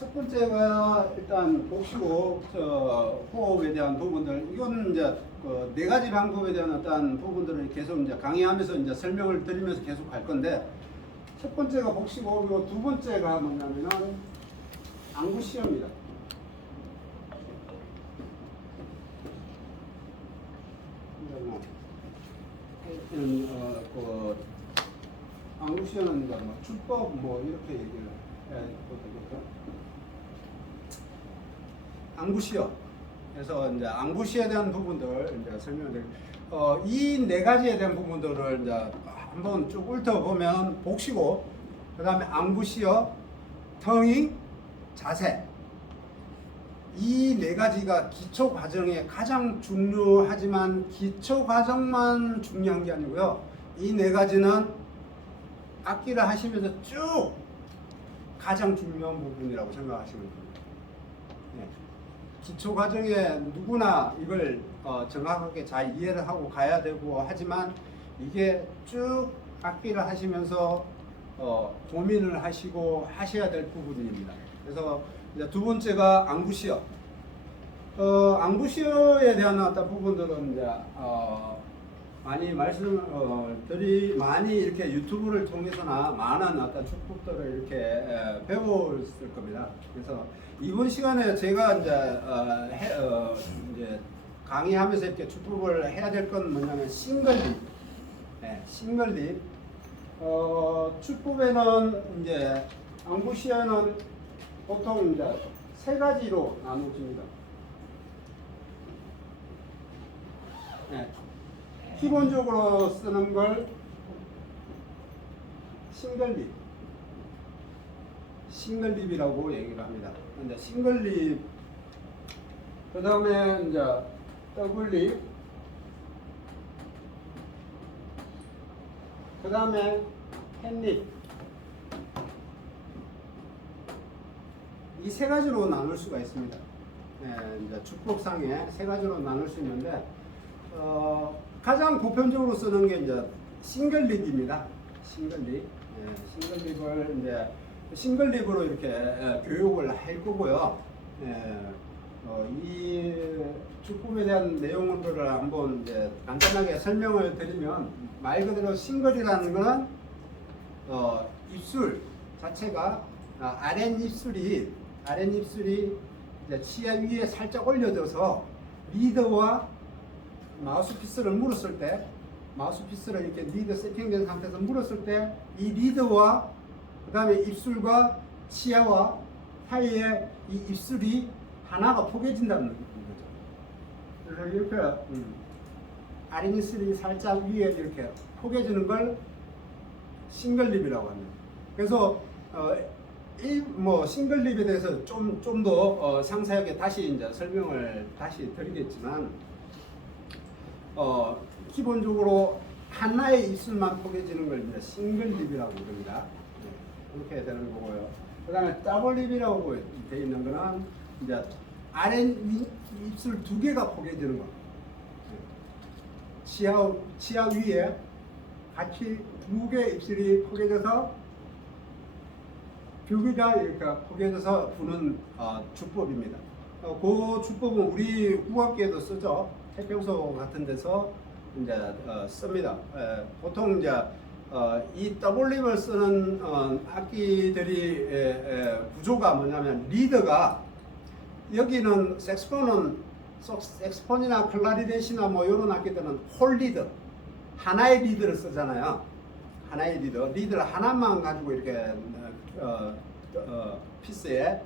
첫 번째가 일단 복식호흡, 호흡에 대한 부분들, 이건 이제 그 네 가지 방법에 대한 어떤 부분들을 계속 이제 강의하면서 이제 설명을 드리면서 계속 할 건데, 첫 번째가 복식호흡이고 두 번째가 뭐냐면은 안구시어입니다. 안구시어는 뭐 출법 뭐 이렇게 얘기를 해야 되겠죠. 안구시어. 그래서 이제 안구시에 대한 부분들 이제 설명을 드릴게요. 이 네 가지에 대한 부분들을 이제 한번 쭉 훑어보면 복식호, 그 다음에 안구시어, 텅잉, 자세. 이 네 가지가 기초 과정에 가장 중요하지만 기초 과정만 중요한 게 아니고요. 이 네 가지는 악기를 하시면서 쭉 가장 중요한 부분이라고 생각하시면 됩니다. 네. 기초 과정에 누구나 이걸 정확하게 잘 이해를 하고 가야 되고 하지만 이게 쭉 악기를 하시면서 고민을 하시고 하셔야 될 부분입니다. 그래서 이제 두 번째가 안구시어. 안구시어에 대한 어떤 부분들은 이제 많이 많이 이렇게 유튜브를 통해서나 많은 어떤 축법들을 이렇게 배웠을 겁니다. 그래서 이번 시간에 제가 이제 강의하면서 이렇게 축법을 해야 될 건 뭐냐면 싱글립. 네, 싱글립. 축법에는 이제 안구시어는 보통 이제 세 가지로 나눠집니다. 네. 기본적으로 쓰는 걸 싱글립이라고 얘기를 합니다. 근데 싱글립, 그 다음에 이제 더블립, 그 다음에 햇립. 이 세 가지로 나눌 수가 있습니다. 네, 이제 축복상에 세 가지로 나눌 수 있는데, 가장 보편적으로 쓰는 게 이제 싱글립입니다. 싱글립. 네, 싱글립을 이제 싱글립으로 이렇게 교육을 할 거고요. 이 축법에 대한 내용들을 한번 이제 간단하게 설명을 드리면, 말 그대로 싱글이라는 것은 입술 자체가 아랫입술이 이제 치아 위에 살짝 올려져서 리드와 마우스피스를 물었을 때, 마우스피스를 이렇게 리드 세팅된 상태에서 물었을 때, 이 리드와 그 다음에 입술과 치아와 사이에 이 입술이 하나가 포개진다는 거죠. 그래서 이렇게 아랫입술이 살짝 위에 이렇게 포개지는 걸 싱글립이라고 합니다. 그래서 싱글립에 대해서 좀 더 상세하게 다시 이제 설명을 다시 드리겠지만, 기본적으로 하나의 입술만 포개지는 걸 이제 싱글립이라고 부릅니다. 네, 그렇게 되는 거고요. 그 다음에 더블립이라고 되어 있는 거는 이제 아랫 입술 두 개가 포개지는 거. 치아 위에 같이 두 개의 입술이 포개져서 두 개가 이렇게 포개져서 부는 주법입니다. 그 주법은 우리 국악기에도 쓰죠. 태평소 같은 데서 이제 씁니다. 보통 이제 이 더블립을 쓰는 악기들이 구조가 뭐냐면, 리드가 여기는 색스폰이나 클라리넷이나 뭐 이런 악기들은 홀 리드, 하나의 리드를 쓰잖아요. 하나의 리드를 하나만 가지고 이렇게 피스에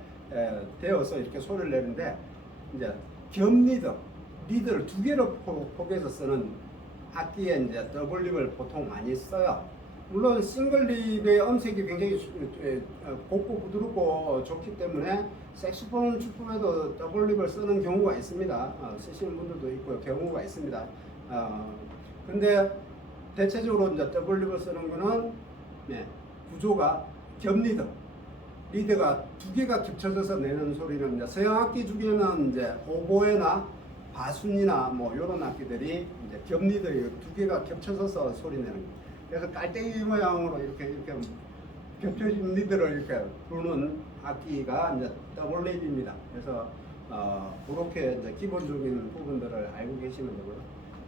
대어서 이렇게 소리를 내는데, 이제 리드를 두 개로 포개해서 쓰는 악기에 이제 더블립을 보통 많이 써요. 물론 싱글립의 음색이 굉장히 곱고 부드럽고 좋기 때문에 색소폰 축법에도 더블립을 쓰는 경우가 있습니다. 쓰시는 분들도 있고 경우가 있습니다. 근데 대체적으로 이제 더블립을 쓰는 거는 구조가 리드가 두 개가 겹쳐져서 내는 소리는 이제 서양 악기 중에는 이제 오보에나 바순이나 뭐 이런 악기들이 이제 겹리드 두 개가 겹쳐져서 소리 내는 거예요. 그래서 깔때기 모양으로 이렇게 겹쳐진 리드를 이렇게 부르는 악기가 이제 더블 랩입니다. 그래서 그렇게 이제 기본적인 부분들을 알고 계시면 되고요.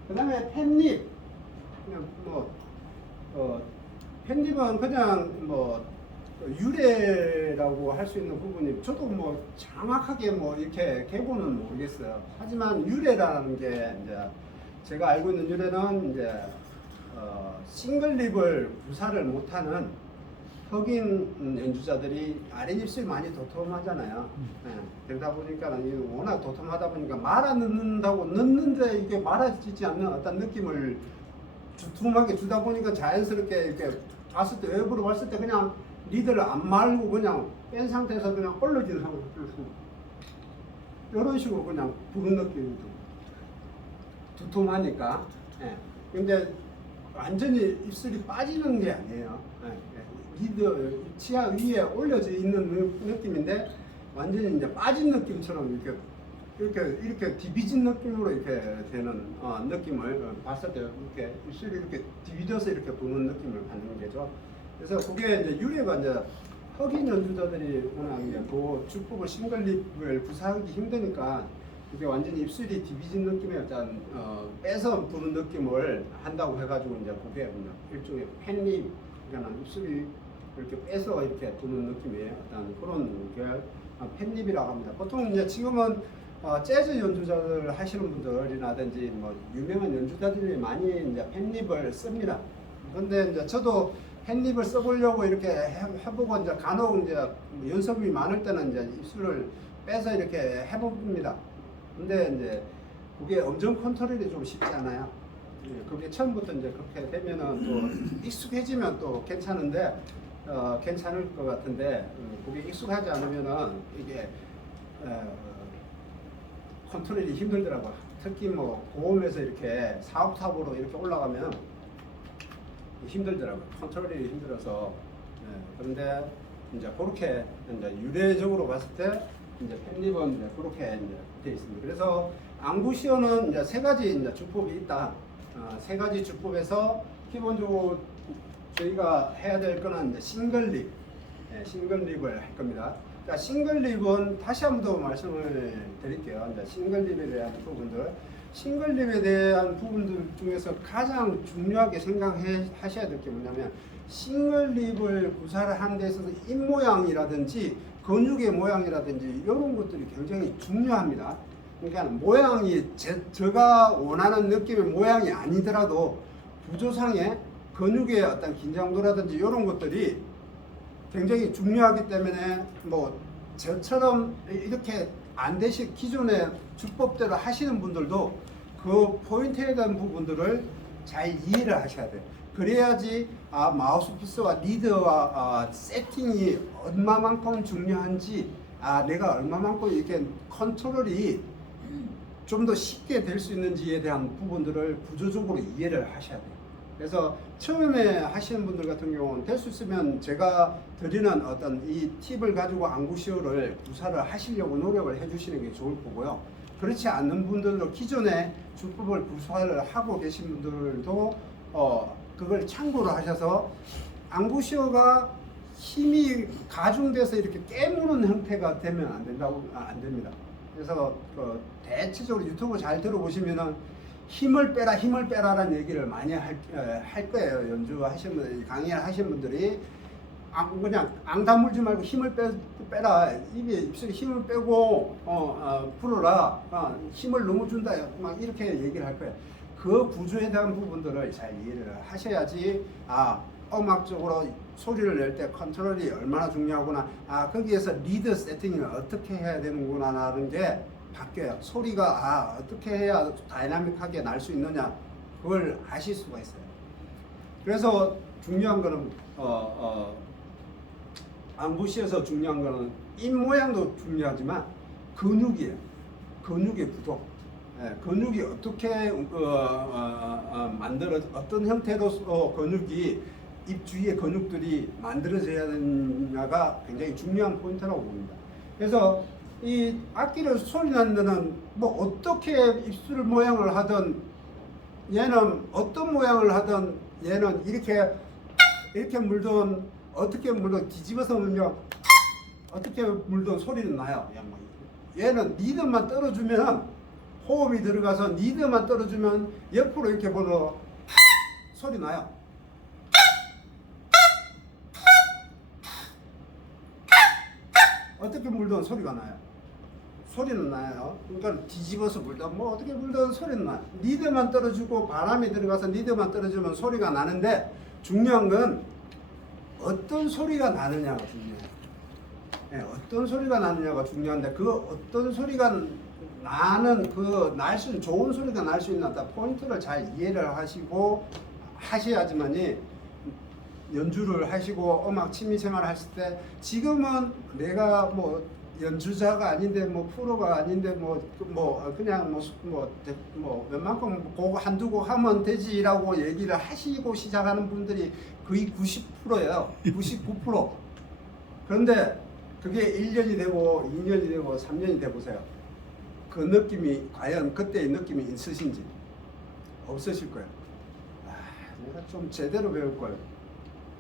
그 다음에 팬립. 그냥 팬립은 그냥 유래라고 할 수 있는 부분이 저도 정확하게 이렇게 개고는 모르겠어요. 하지만 유래라는 게 이제 제가 알고 있는 유래는 이제 싱글립을 구사를 못하는 흑인 연주자들이 아랫입술이 많이 도톰하잖아요. 네. 그러다 보니까 워낙 도톰하다 보니까 말아 넣는다고 넣는데 이게 말아지지 않는 어떤 느낌을 두툼하게 주다 보니까 자연스럽게 이렇게 봤을 때 외부로 봤을 때 그냥 리드를 안 말고 그냥 뺀 상태에서 그냥 올려지는 상태로 이런 식으로 그냥 부는 느낌이 두툼하니까. 예. 근데 완전히 입술이 빠지는 게 아니에요. 예. 리드 치아 위에 올려져 있는 느낌인데 완전히 이제 빠진 느낌처럼 이렇게 디비진 느낌으로 이렇게 되는 느낌을 봤을 때 이렇게 입술이 이렇게 디비져서 이렇게 부는 느낌을 받는 거죠. 그래서 그게 이제 유래가 이제 흑인 연주자들이 워낙 이제 그 주법을 싱글립을 구사하기 힘드니까 이게 완전히 입술이 디비진 느낌의 어떤 빼서 부는 느낌을 한다고 해가지고 이제 그게 일종의 팬립, 그러니까 입술이 이렇게 빼서 이렇게 부는 느낌의 어떤 그런 게 팬립이라고 합니다. 보통 이제 지금은 재즈 연주자들 하시는 분들이라든지 유명한 연주자들이 많이 이제 팬립을 씁니다. 그런데 이제 저도 팬립을 써보려고 이렇게 해보고 이제 간혹 이제 연습이 많을 때는 이제 입술을 빼서 이렇게 해봅니다. 근데 이제 그게 음정 컨트롤이 좀 쉽지 않아요. 그게 처음부터 이제 그렇게 되면은 또 익숙해지면 또 괜찮은데 괜찮을 것 같은데 그게 익숙하지 않으면은 이게 컨트롤이 힘들더라고요. 특히 고음에서 이렇게 4옥탑으로 이렇게 올라가면 힘들더라고요. 컨트롤이 힘들어서. 그런데 이제 그렇게 이제 유래적으로 봤을 때 이제 팬립은 이제 그렇게 이제 되어 있습니다. 그래서 앙구시오는 이제 세 가지 이제 주법이 있다. 세 가지 주법에서 기본적으로 저희가 해야 될 거는 이제 싱글립, 싱글립을 할 겁니다. 자, 싱글립은 다시 한 번 더 말씀을 드릴게요. 이제 싱글립에 대한 부분들. 싱글립에 대한 부분들 중에서 가장 중요하게 생각하셔야 될 게 뭐냐면 싱글립을 구사를 하는 데 있어서 입 모양이라든지 근육의 모양이라든지 이런 것들이 굉장히 중요합니다. 그러니까 모양이 제가 원하는 느낌의 모양이 아니더라도 구조상의 근육의 어떤 긴장도라든지 이런 것들이 굉장히 중요하기 때문에 저처럼 이렇게 안 되실 기존의 주법대로 하시는 분들도 그 포인트에 대한 부분들을 잘 이해를 하셔야 돼요. 그래야지 마우스피스와 리드와 세팅이 얼마만큼 중요한지 내가 얼마만큼 이렇게 컨트롤이 좀 더 쉽게 될 수 있는지에 대한 부분들을 구조적으로 이해를 하셔야 돼요. 그래서 처음에 하시는 분들 같은 경우는 될 수 있으면 제가 드리는 어떤 이 팁을 가지고 앙구시오를 구사를 하시려고 노력을 해주시는 게 좋을 거고요. 그렇지 않는 분들도 기존에 주법을 구사를 하고 계신 분들도 그걸 참고로 하셔서 앙구시오가 힘이 가중돼서 이렇게 깨무는 형태가 되면 안 됩니다. 그래서 대체적으로 유튜브 잘 들어보시면은 힘을 빼라라는 얘기를 많이 할 거예요. 연주하시는 분들, 강의를 하시는 분들이 그냥 앙다물지 말고 힘을 빼라. 입술에 힘을 빼고 풀어라. 힘을 너무 준다. 막 이렇게 얘기를 할 거예요. 그 구조에 대한 부분들을 잘 이해를 하셔야지 음악적으로 소리를 낼 때 컨트롤이 얼마나 중요하구나. 거기에서 리드 세팅을 어떻게 해야 되는구나 라는 게 바뀌어요. 소리가 어떻게 해야 다이나믹하게 날 수 있느냐 그걸 아실 수가 있어요. 그래서 중요한 거는 앙부시에서 중요한 거는 입 모양도 중요하지만 근육이에요. 근육의 구조. 근육이 어떻게 어떤 형태로 근육이 입 주위의 근육들이 만들어져야 되느냐가 굉장히 중요한 포인트라고 봅니다. 그래서 이 악기를 소리 나는 데는 어떻게 입술 모양을 하든 얘는 어떤 모양을 하든 얘는 이렇게 물든 어떻게 물든 뒤집어서 물면 어떻게 물든 소리는 나요. 야, 뭐 얘는 리듬만 떨어주면 호흡이 들어가서 리듬만 떨어주면 옆으로 이렇게 보러 소리 나요. 어떻게 물든 소리가 나요. 소리는 나요. 그러니까 뒤집어서 물든 뭐 어떻게 물든 소리는 나요. 리듬만 떨어지고 바람이 들어가서 리듬만 떨어지면 소리가 나는데 중요한 건 어떤 소리가 나느냐가 중요해요. 네, 어떤 소리가 나느냐가 중요한데 그 어떤 소리가 나는 그 날 수 좋은 소리가 날 수 있는 포인트를 잘 이해를 하시고 하셔야지만이 연주를 하시고 음악 취미생활을 하실 때 지금은 내가 뭐 연주자가 아닌데 뭐 프로가 아닌데 뭐 그냥 뭐 웬만큼 곡 한두 곡 하면 되지라고 얘기를 하시고 시작하는 분들이 거의 90%예요. 99%. 그런데 그게 1년이 되고 2년이 되고 3년이 돼 보세요. 그 느낌이 과연 그때의 느낌이 있으신지 없으실 거예요. 내가 좀 제대로 배울 걸.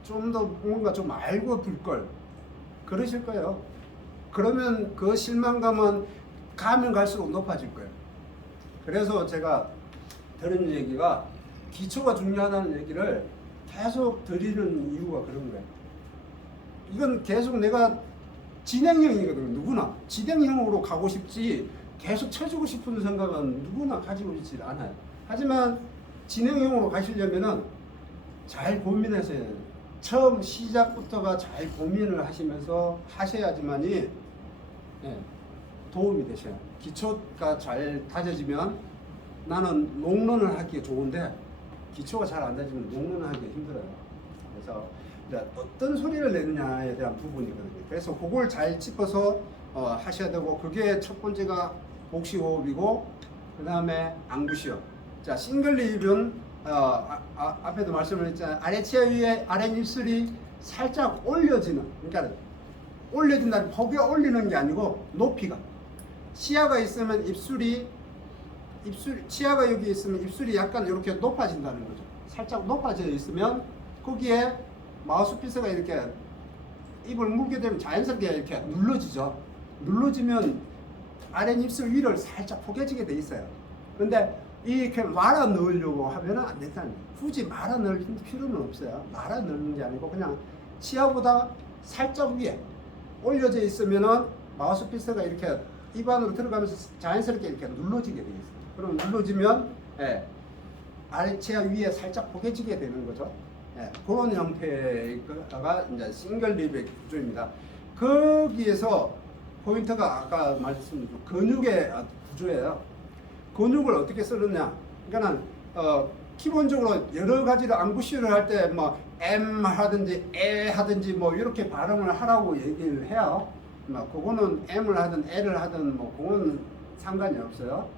좀 더 뭔가 좀 알고 불 걸. 그러실 거예요. 그러면 그 실망감은 가면 갈수록 높아질 거예요. 그래서 제가 들은 얘기가 기초가 중요하다는 얘기를 계속 드리는 이유가 그런 거예요. 이건 계속 내가 진행형이거든요. 누구나 진행형으로 가고 싶지 계속 쳐주고 싶은 생각은 누구나 가지고 있지 않아요. 하지만 진행형으로 가시려면은 잘 고민해서 해야 돼요. 처음 시작부터가 잘 고민을 하시면서 하셔야지만이 도움이 되셔요. 기초가 잘 다져지면 나는 롱런을 하기에 좋은데 기초가 잘 안 다지면 롱런을 하기 힘들어요. 그래서 어떤 소리를 내느냐에 대한 부분이거든요. 그래서 그걸 잘 짚어서 하셔야 되고 그게 첫 번째가 복식호흡이고 그 다음에 앙부시어. 자, 싱글립은 앞에도 말씀을 했잖아요. 아래 치아 위에 아래 입술이 살짝 올려지는, 그러니까 올려진다는 폭이 올리는 게 아니고 높이가. 치아가 있으면 치아가 여기 있으면 입술이 약간 이렇게 높아진다는 거죠. 살짝 높아져 있으면 거기에 마우스피스가 이렇게 입을 물게 되면 자연스럽게 이렇게 눌러지죠. 눌러지면 아래 입술 위를 살짝 포개지게 돼 있어요. 근데 이렇게 말아 넣으려고 하면 안 된다는 거예요. 굳이 말아 넣을 필요는 없어요. 말아 넣는 게 아니고 그냥 치아보다 살짝 위에 올려져 있으면은 마우스피스가 이렇게 입 안으로 들어가면서 자연스럽게 이렇게 눌러지게 돼 있어요. 그럼 눌러지면 아래 치아 위에 살짝 포개지게 되는 거죠. 그런 형태가 이제 싱글립의 구조입니다. 거기에서 포인트가 아까 말씀드린 근육의 구조예요. 근육을 어떻게 쓰느냐? 그러니까는 기본적으로 여러 가지로 앙부시를 할 때 뭐 M 하든지 에 하든지 뭐 이렇게 발음을 하라고 얘기를 해요. 뭐 그거는 M을 하든 L을 하든 뭐 그건 상관이 없어요.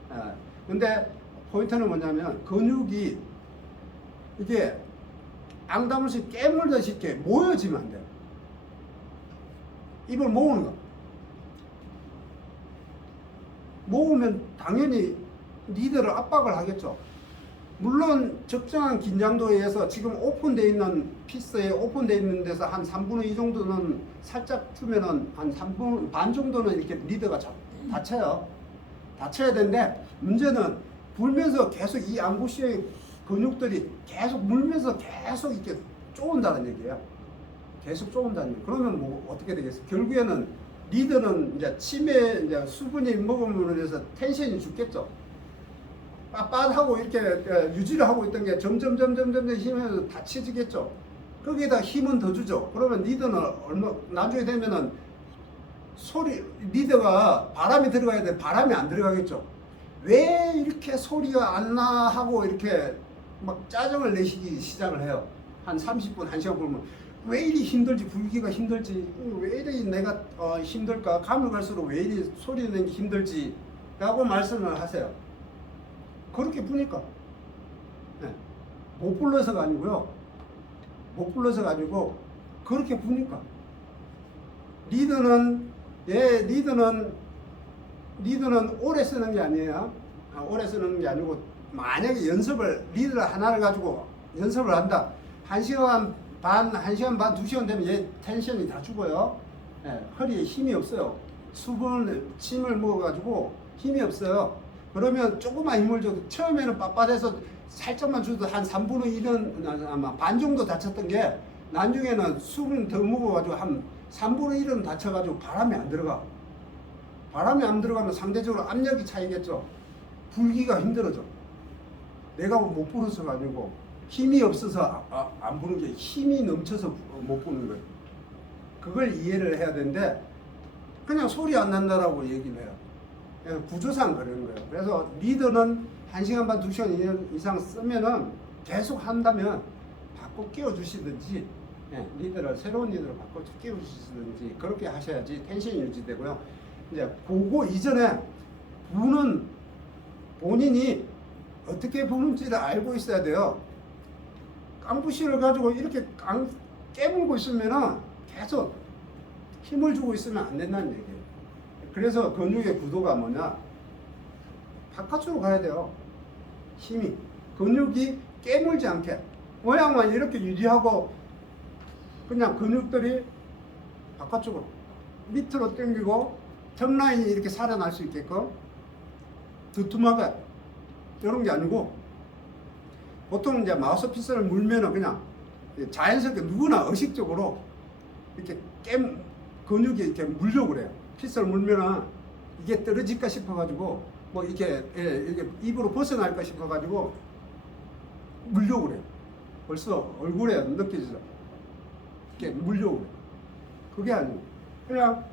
근데 포인트는 뭐냐면 근육이 이게 앙다물듯이 깨물듯이 이렇게 모여지면 안 돼요. 입을 모으는 거. 모으면 당연히 리더를 압박을 하겠죠. 물론 적정한 긴장도에 의해서 지금 오픈되어 있는 피스에 오픈되어 있는 데서 한 3분의 2 정도는 살짝 트면은 한 3분 반 정도는 이렇게 리더가 다쳐요. 다쳐야 되는데 문제는 불면서 계속 이 앙부시의 근육들이 계속 물면서 계속 이렇게 쪼은다는 얘기예요. 계속 쪼은다는 얘기. 그러면 뭐 어떻게 되겠어요? 결국에는 리더는 이제 침에 이제 수분이 먹음으로 인해서 텐션이 죽겠죠. 빳빳하고 이렇게 유지를 하고 있던 게 점점 힘에서 다쳐지겠죠. 거기에다 힘은 더 주죠. 그러면 리더는 나중에 되면은 리더가 바람이 들어가야 돼. 바람이 안 들어가겠죠. 왜 이렇게 소리가 안 나 하고 이렇게 막 짜증을 내시기 시작을 해요. 한 30분, 1시간 보면 왜 이리 힘들지, 불기가 힘들지, 왜 이리 내가 힘들까, 가면 갈수록 왜 이리 소리 내는 게 힘들지 라고 말씀을 하세요. 그렇게 부니까 못 불러서가 아니고요. 못 불러서가 아니고 그렇게 부니까 리더는 오래 쓰는 게 아니에요. 오래 쓰는 게 아니고 만약에 리더를 하나를 가지고 연습을 한다. 1시간 반, 2시간 되면 얘 텐션이 다 죽어요. 허리에 힘이 없어요. 침을 먹어가지고 힘이 없어요. 그러면 조금만 힘을 줘도 처음에는 빳빳해서 살짝만 줘도 한 3분의 1은 아마 반 정도 다쳤던 게 나중에는 수분 더 먹어가지고 한 3분의 1은 다쳐가지고 바람이 안 들어가. 바람이 안 들어가면 상대적으로 압력이 차이겠죠. 불기가 힘들어져. 내가 못 불어서 가지고 힘이 없어서 안 부는 게 힘이 넘쳐서 못 부는 거예요. 그걸 이해를 해야 되는데 그냥 소리 안 난다라고 얘기를 해요. 그래서 구조상 그러는 거예요. 그래서 리더는 1시간 반, 2시간 이상 쓰면은 계속 한다면 바꿔 끼워주시든지 리더를 새로운 리더를 바꿔 끼워주시든지 그렇게 하셔야지 텐션이 유지되고요. 이제 그거 이전에 부는 본인이 어떻게 부는지를 알고 있어야 돼요. 깡부시를 가지고 이렇게 깨물고 있으면은 계속 힘을 주고 있으면 안 된다는 얘기예요. 그래서 근육의 구도가 뭐냐? 바깥으로 가야 돼요. 힘이. 근육이 깨물지 않게. 모양만 이렇게 유지하고 그냥 근육들이 바깥쪽으로 밑으로 당기고 턱라인이 이렇게 살아날 수 있게끔 두툼하게 이런 게 아니고 보통 이제 마우스피스를 물면은 그냥 자연스럽게 누구나 의식적으로 이렇게 근육이 이렇게 물려고 그래요. 피스를 물면은 이게 떨어질까 싶어가지고 뭐 이렇게 입으로 벗어날까 싶어가지고 물려고 그래요. 벌써 얼굴에 느껴지죠. 이렇게 물려고 그래요. 그게 아니고 그냥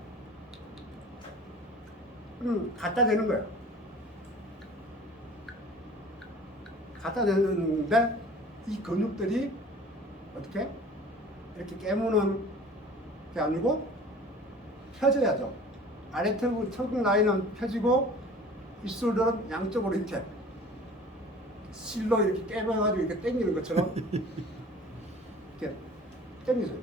갖다 대는 거예요. 갖다 대는데 이 근육들이 어떻게 이렇게 깨무는 게 아니고 펴져야죠. 아래 턱 라인은 펴지고 입술들은 양쪽으로 이렇게 실로 이렇게 깨매가지고 이렇게 당기는 것처럼 이렇게 당기세요.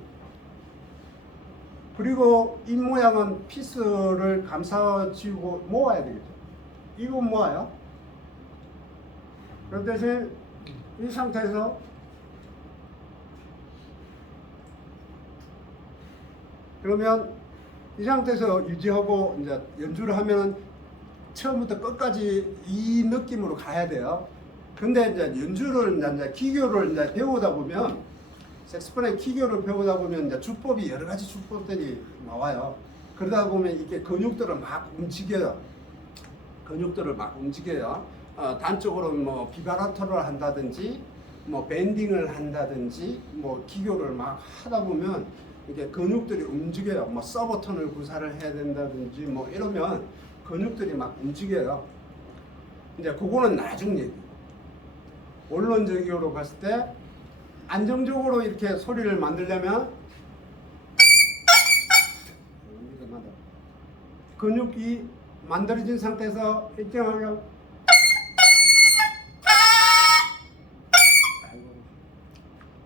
그리고 입 모양은 피스를 감싸지고 모아야 되겠죠. 입은 모아요. 그런 대신 이 상태에서 그러면 이 상태에서 유지하고 이제 연주를 하면 처음부터 끝까지 이 느낌으로 가야 돼요. 근데 이제 연주를 이제 기교를 이제 배우다 보면 색소폰의 기교를 배우다 보면 이제 주법이 여러 가지 주법들이 나와요. 그러다 보면 이게 근육들을 막 움직여요. 근육들을 막 움직여요. 단적으로 뭐 비바라토를 한다든지 뭐 밴딩을 한다든지 뭐 기교를 막 하다 보면 이게 근육들이 움직여요. 뭐 서버턴을 구사를 해야 된다든지 뭐 이러면 근육들이 막 움직여요. 이제 그거는 나중 얘기. 원론적으로 봤을 때 안정적으로 이렇게 소리를 만들려면 근육이 만들어진 상태에서 일정하게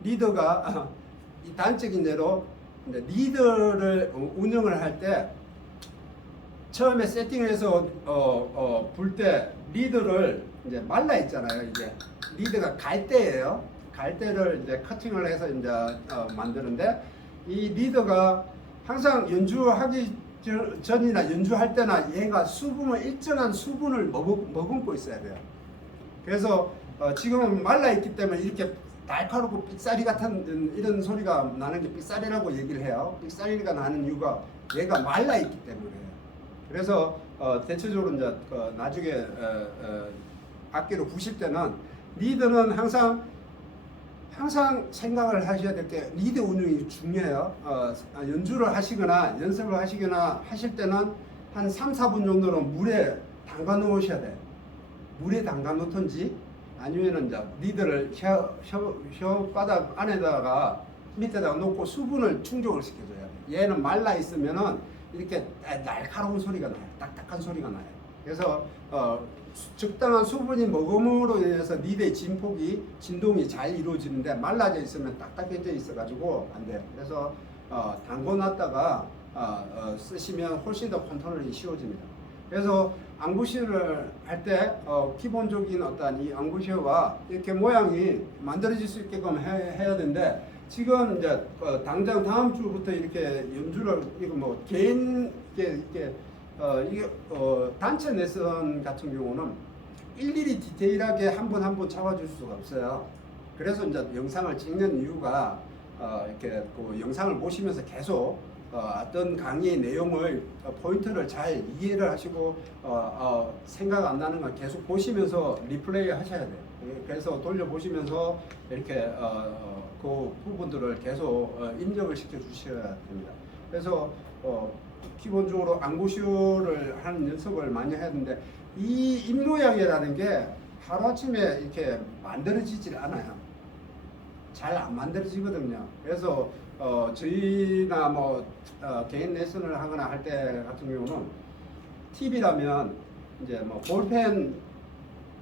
리더가 이 단적인 예로 이제 리더를 운영을 할 때 처음에 세팅을 해서 불 때 리더를 이제 말라 있잖아요. 이게 리더가 갈대예요. 갈대를 이제 커팅을 해서 이제 만드는데 이 리더가 항상 연주하기 전이나 연주할 때나 얘가 일정한 수분을 머금고 있어야 돼요. 그래서 지금은 말라 있기 때문에 이렇게 날카롭고 삑사리 같은 이런 소리가 나는 게 삑사리라고 얘기를 해요. 삑사리가 나는 이유가 얘가 말라 있기 때문에요. 그래서 대체적으로 이제 나중에 악기로 부실 때는 리드는 항상 생각을 하셔야 될 게 리드 운영이 중요해요. 연주를 하시거나 연습을 하시거나 하실 때는 한 3, 4분 정도는 물에 담가 놓으셔야 돼요. 물에 담가 놓든지 아니면은 이제 리드를 혓바닥 안에다가 밑에다가 놓고 수분을 충족을 시켜줘야 돼요. 얘는 말라 있으면은 이렇게 날카로운 소리가 나요. 딱딱한 소리가 나요. 그래서 적당한 수분이 머금으로 인해서 리드의 진동이 잘 이루어지는데 말라져 있으면 딱딱해져 있어가지고 안 돼요. 그래서 담궈놨다가 쓰시면 훨씬 더 컨트롤이 쉬워집니다. 그래서 앙부시를 할 때 기본적인 어떤 이 앙부시와 이렇게 모양이 만들어질 수 있게끔 해야 되는데 지금 이제 당장 다음 주부터 이렇게 연주를 이거 뭐 개인 이게 단체 레슨 같은 경우는 일일이 디테일하게 한 번 한 번 잡아줄 수가 없어요. 그래서 이제 영상을 찍는 이유가 이렇게 그 영상을 보시면서 계속 어떤 강의 내용을 포인트를 잘 이해를 하시고 생각 안 나는 건 계속 보시면서 리플레이 하셔야 돼요. 그래서 돌려보시면서 이렇게 그 부분들을 계속 입력을 시켜 주셔야 됩니다. 그래서 기본적으로 앙구쇼를 하는 연습을 많이 해야 되는데 이 입모양이라는 게 하루아침에 이렇게 만들어지질 않아요. 잘 안 만들어지거든요. 그래서 저희나 뭐 개인 레슨을 하거나 할 때 같은 경우는 팁이라면 이제 뭐 볼펜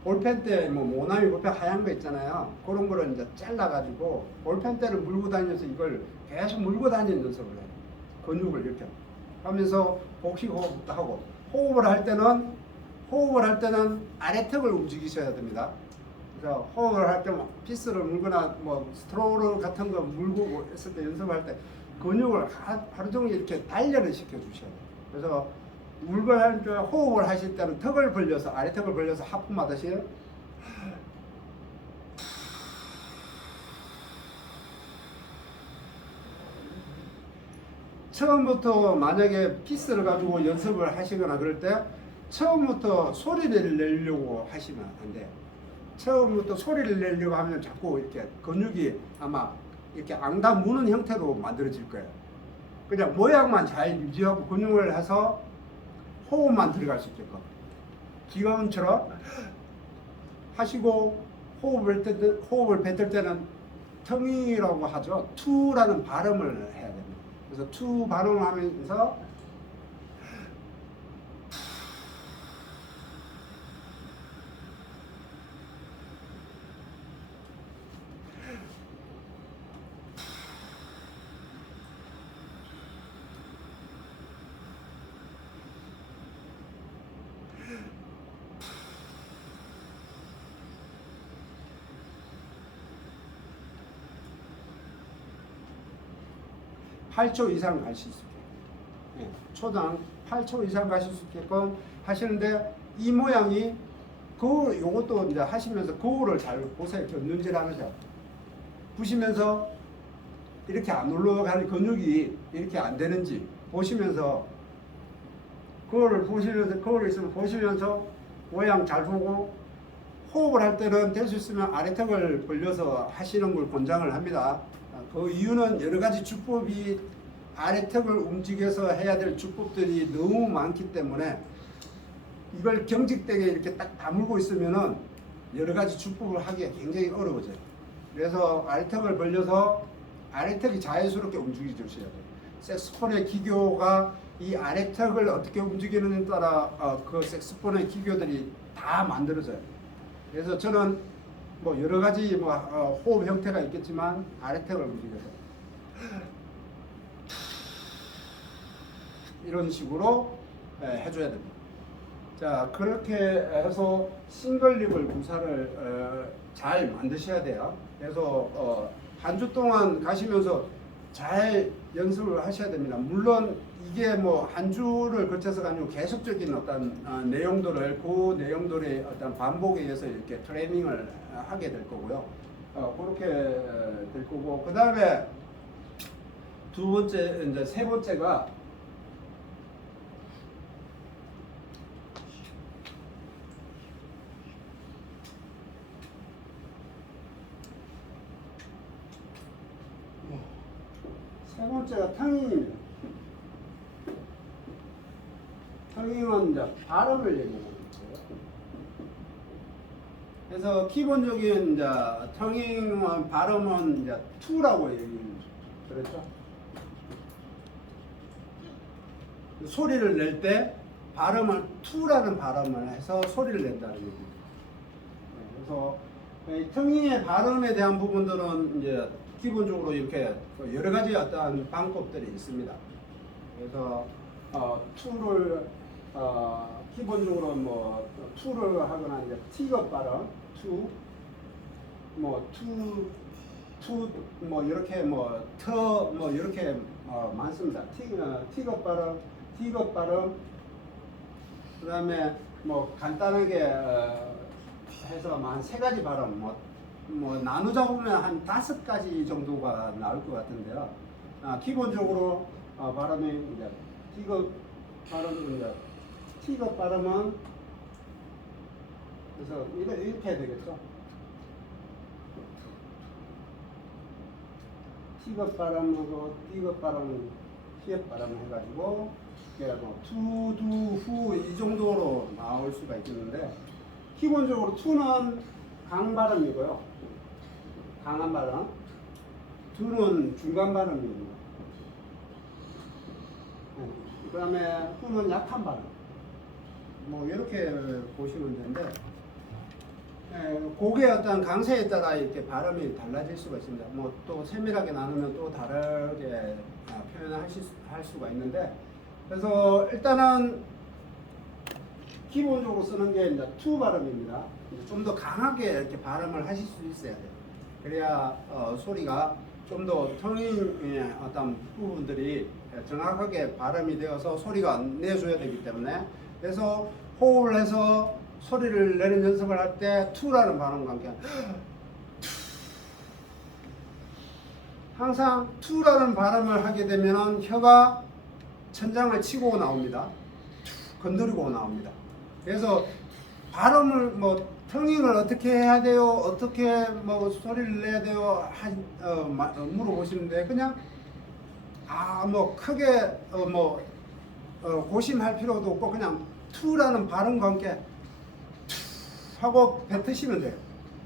뭐 모나미 볼펜 하얀 거 있잖아요. 그런 거를 이제 잘라가지고 볼펜대를 물고 다니면서 이걸 계속 물고 다니는 연습을 해요. 근육을 이렇게 하면서 복식 호흡도 하고 호흡을 할 때는 아래턱을 움직이셔야 됩니다. 그래서 호흡을 할 때 뭐 피스를 물거나 뭐 스트로를 같은 거 물고 뭐 했을 때 연습할 때 근육을 하루 종일 이렇게 단련을 시켜 주셔야 돼요. 그래서 물건 할 때 호흡을 하실 때는 턱을 벌려서 아래턱을 벌려서 하품하듯이 처음부터 만약에 피스를 가지고 연습을 하시거나 그럴 때 처음부터 소리를 내려고 하시면 안 돼요. 처음부터 소리를 내려고 하면 자꾸 이렇게 근육이 아마 이렇게 앙다 무는 형태로 만들어질 거예요. 그냥 모양만 잘 유지하고 근육을 해서 호흡만 들어갈 수 있게끔 기관처럼 하시고 호흡을 뱉을 때는 텅이라고 하죠. 투라는 발음을 해야 됩니다. 그래서 투 발음을 하면서 (8초) 이상 갈 수 있게끔 초당 8초 이상 가실 수 있게끔 하시는데 이 모양이 요것도 이제 하시면서 거울을 잘 보세요. 견눈질하면서 보시면서 이렇게 안 올라가는 근육이 이렇게 안 되는지 보시면서 거울을 있으면 보시면서 모양 잘 보고 호흡을 할 때는 될 수 있으면 아래턱을 벌려서 하시는 걸 권장을 합니다. 그 이유는 여러 가지 주법이 아래턱을 움직여서 해야 될 주법들이 너무 많기 때문에 이걸 경직되게 이렇게 딱 다물고 있으면은 여러 가지 주법을 하기가 굉장히 어려워져요. 그래서 아래턱을 벌려서 아래턱이 자연스럽게 움직여주셔야 돼요. 색소폰의 기교가 이 아래턱을 어떻게 움직이느냐에 따라 그 색소폰의 기교들이 다 만들어져요. 그래서 저는 뭐 여러 가지 호흡 형태가 있겠지만 아래턱을 움직여서 이런 식으로 해줘야 됩니다. 자, 그렇게 해서 싱글립을 구사를 잘 만드셔야 돼요. 그래서 한 주 동안 가시면서 잘 연습을 하셔야 됩니다. 물론 이게 뭐 한 주를 거쳐서가 아니고 계속적인 어떤 내용들을 그 내용들의 어떤 반복에 의해서 이렇게 트레이닝을 하게 될 거고요. 그렇게 될 거고 그 다음에 두 번째 이제 세 번째가 세 번째가 텅잉입니다. 텅잉은 이제 발음을 얘기하는 거예요. 그래서 기본적인 이제 텅잉 발음은 이제 투라고 그랬죠. 소리를 낼 때 발음을 투라는 발음을 해서 소리를 낸다는 얘기입니다. 그래서 텅잉의 발음에 대한 부분들은 이제 기본적으로 이렇게 여러 가지 어떤 방법들이 있습니다. 그래서 투를 기본적으로 뭐 투를 하거나 이제 티것 발음, 투, 뭐 투, 투 뭐 이렇게 뭐 터 뭐 이렇게 많습니다. 티귿 발음, 티귿 발음. 그다음에 뭐 간단하게 해서 한 3가지 발음 뭐 나누자 보면 한 5가지 정도가 나올 것 같은데요. 기본적으로 발음이 이제 티귿 발음 이제 티귿 발음은 그래서 이렇게 해야 되겠죠. 티귿 발음하고 띠귿 발음, 히읗 발음 해가지고 뭐 투, 두, 후 이 정도로 나올 수가 있겠는데 기본적으로 투는 강 발음이고요. 강한 발음. 두는 중간 발음입니다. 그 다음에 후는 약한 발음. 뭐 이렇게 보시면 되는데 곡의 어떤 강세에 따라 이렇게 발음이 달라질 수가 있습니다. 뭐 또 세밀하게 나누면 또 다르게 표현을 할 수가 있는데 그래서 일단은 기본적으로 쓰는 게 이제 투 발음입니다. 좀 더 강하게 이렇게 발음을 하실 수 있어야 돼요. 그래야 소리가 좀 더 텅의 어떤 부분들이 정확하게 발음이 되어서 소리가 내줘야 되기 때문에 그래서 호흡을 해서 소리를 내는 연습을 할 때 투라는 발음과 함께 항상 투라는 발음을 하게 되면 혀가 천장을 치고 나옵니다. 건드리고 나옵니다. 그래서 발음을 뭐 텅잉을 어떻게 해야 돼요? 어떻게 뭐 소리를 내야 돼요? 물어보시는데 그냥 뭐 크게 고심할 필요도 없고 그냥 투라는 발음과 함께 하고 뱉으시면 돼요.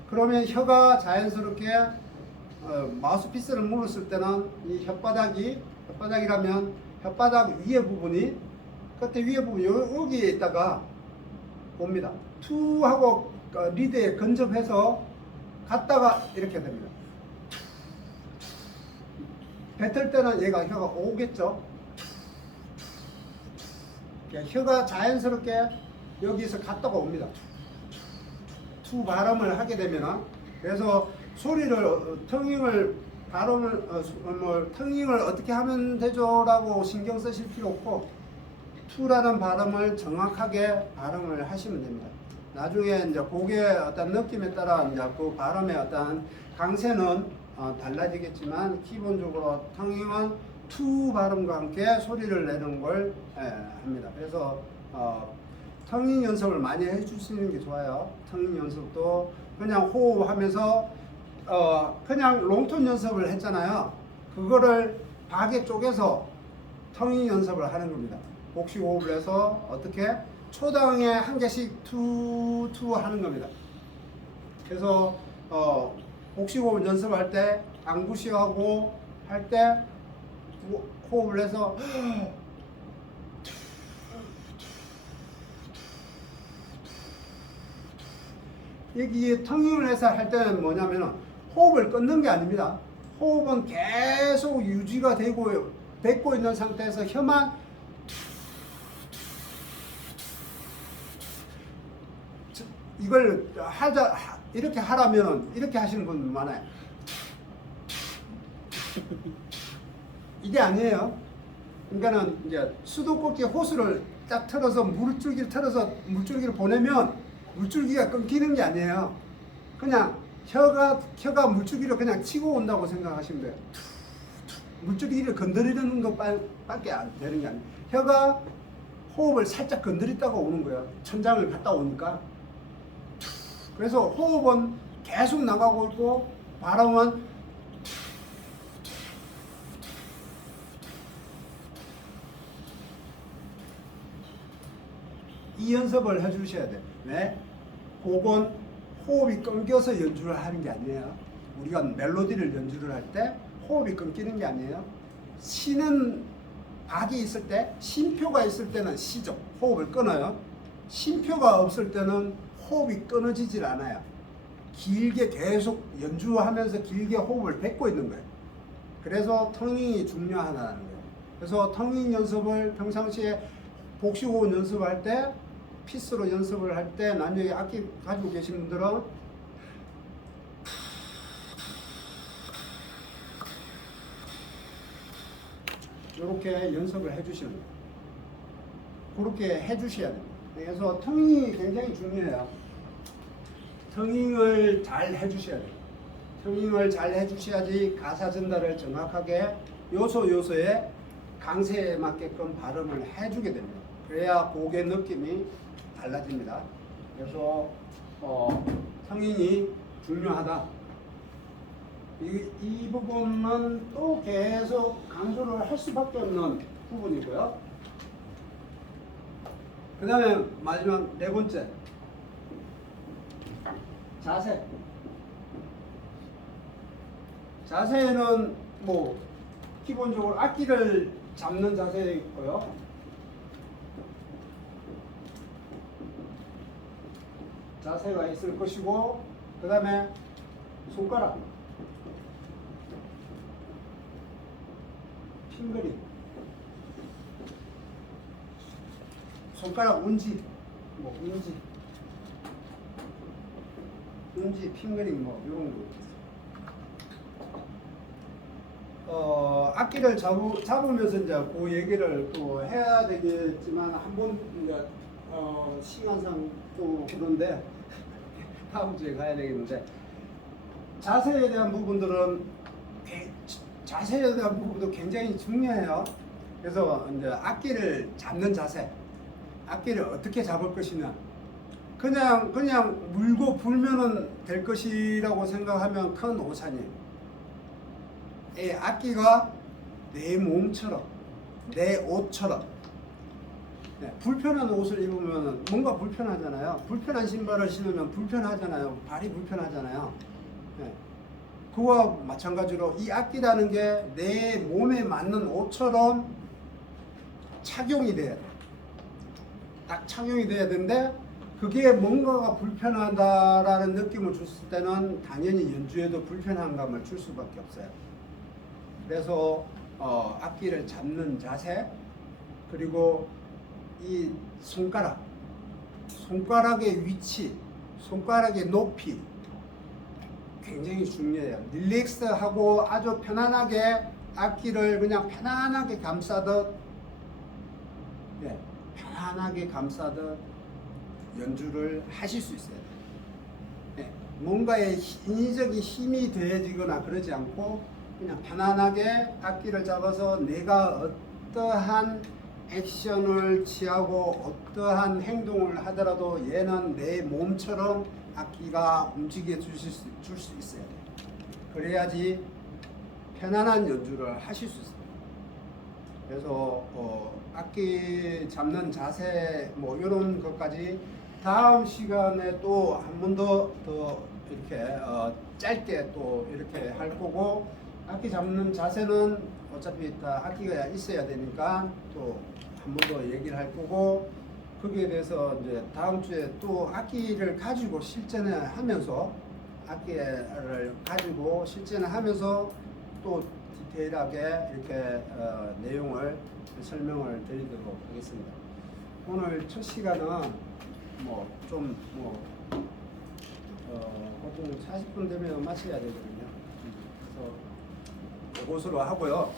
그러면 혀가 자연스럽게 마우스피스를 물었을 때는 이 혓바닥이라면 혓바닥 위에 부분이 끝에 위에 부분이 여기에 있다가 옵니다. 투 하고 리드에 근접해서 갔다가 이렇게 됩니다. 뱉을 때는 얘가 혀가 오겠죠. 혀가 자연스럽게 여기서 갔다가 옵니다. 투 발음을 하게 되면 그래서 소리를 텅잉을 발음을 텅잉을 어떻게 하면 되죠라고 신경 쓰실 필요 없고 투라는 발음을 정확하게 발음을 하시면 됩니다. 나중에 이제 곡의 어떤 느낌에 따라 이제 그 발음의 어떤 강세는 달라지겠지만 기본적으로 텅잉은 투 발음과 함께 소리를 내는 걸 합니다. 그래서 텅잉 연습을 많이 해주시는 게 좋아요. 텅잉 연습도 그냥 호흡하면서 그냥 롱톤 연습을 했잖아요. 그거를 박에 쪼개서 텅잉 연습을 하는 겁니다. 복식 호흡을 해서 어떻게 초당에 한 개씩 투 하는 겁니다. 그래서 복식 호흡 연습할 때 앙구시하고 할 때 호흡을 해서 여기에 텅잉을 해서 할 때는 뭐냐면은 호흡을 끊는 게 아닙니다. 호흡은 계속 유지가 되고 있는 상태에서 혀만 이걸 이렇게 하라면은 이렇게 하시는 분 많아요. 이게 아니에요. 그러니까는 이제 수도꼭지 호스를 딱 틀어서 물줄기를 보내면 물줄기가 끊기는 게 아니에요. 그냥 혀가 물줄기를 그냥 치고 온다고 생각하시면 돼요. 물줄기를 건드리는 것밖에 안 되는 게 아니에요. 혀가 호흡을 살짝 건드렸다가 오는 거예요. 천장을 갔다 오니까. 그래서 호흡은 계속 나가고 있고 발음은 이 연습을 해주셔야 돼요. 왜? 곡은 호흡이 끊겨서 연주를 하는 게 아니에요. 우리가 멜로디를 연주를 할 때 호흡이 끊기는 게 아니에요. 쉬는 박이 있을 때, 쉼표가 있을 때는 쉬죠. 호흡을 끊어요. 쉼표가 없을 때는 호흡이 끊어지질 않아요. 길게 계속 연주하면서 길게 호흡을 뱉고 있는 거예요. 그래서 텅잉이 중요하다는 거예요. 그래서 텅잉 연습을 평상시에 복식 호흡 연습할 때 피스로 연습을 할 때 나중에 악기 가지고 계신 분들은 이렇게 연습을 해주시는 거예요. 그렇게 해주셔야 됩니다. 그래서 터닝이 굉장히 중요해요. 터닝을 잘 해주셔야 돼요. 터닝을 잘 해주셔야지 가사 전달을 정확하게 요소에 강세에 맞게끔 발음을 해주게 됩니다. 그래야 곡의 느낌이 달라집니다. 그래서 터닝이 중요하다. 이 부분은 또 계속 강조를 할 수밖에 없는 부분이고요. 그 다음에 마지막 네 번째, 자세. 자세는 뭐 기본적으로 악기를 잡는 자세 있고요. 자세가 있을 것이고, 그 다음에 손가락, 핑거리, 손가락 운지, 뭐 운지, 핑거링 뭐 이런 거. 악기를 잡으면서 이제 그 얘기를 또 해야 되겠지만 한번 이제 시간상 또 그런데 다음 주에 가야 되겠는데 자세에 대한 부분들은 자세에 대한 부분도 굉장히 중요해요. 그래서 이제 악기를 잡는 자세, 악기를 어떻게 잡을 것이냐, 그냥 물고 불면은 될 것이라고 생각하면 큰 오산이에요. 이 악기가 내 몸처럼, 내 옷처럼, 불편한 옷을 입으면 뭔가 불편하잖아요. 불편한 신발을 신으면 불편하잖아요. 발이 불편하잖아요. 그와 마찬가지로 이 악기라는 게 내 몸에 맞는 옷처럼 착용이 돼야 돼. 딱 착용이 돼야 되는데 그게 뭔가가 불편하다라는 느낌을 줬을 때는 당연히 연주에도 불편한 감을 줄 수밖에 없어요. 그래서 악기를 잡는 자세, 그리고 이 손가락의 위치, 손가락의 높이 굉장히 중요해요. 릴렉스하고 아주 편안하게 악기를 그냥 편안하게 감싸듯 연주를 하실 수 있어요. 뭔가에 인위적인 힘이 더해지거나 그러지 않고 그냥 편안하게 악기를 잡아서 내가 어떠한 액션을 취하고 어떠한 행동을 하더라도 얘는 내 몸처럼 악기가 움직여 줄 수 있어야 돼요. 그래야지 편안한 연주를 하실 수 있어요. 그래서 악기 잡는 자세 뭐 이런 것까지 다음 시간에 또 한 번 더 이렇게 짧게 또 이렇게 할 거고, 악기 잡는 자세는 어차피 다 악기가 있어야 되니까 또 한 번 더 얘기를 할 거고, 거기에 대해서 이제 다음 주에 또 악기를 가지고 실전을 하면서 또 디테일하게 이렇게 내용을 설명을 드리도록 하겠습니다. 오늘 첫 시간은 보통 40분 되면 마쳐야 되거든요. 그래서 이것으로 하고요.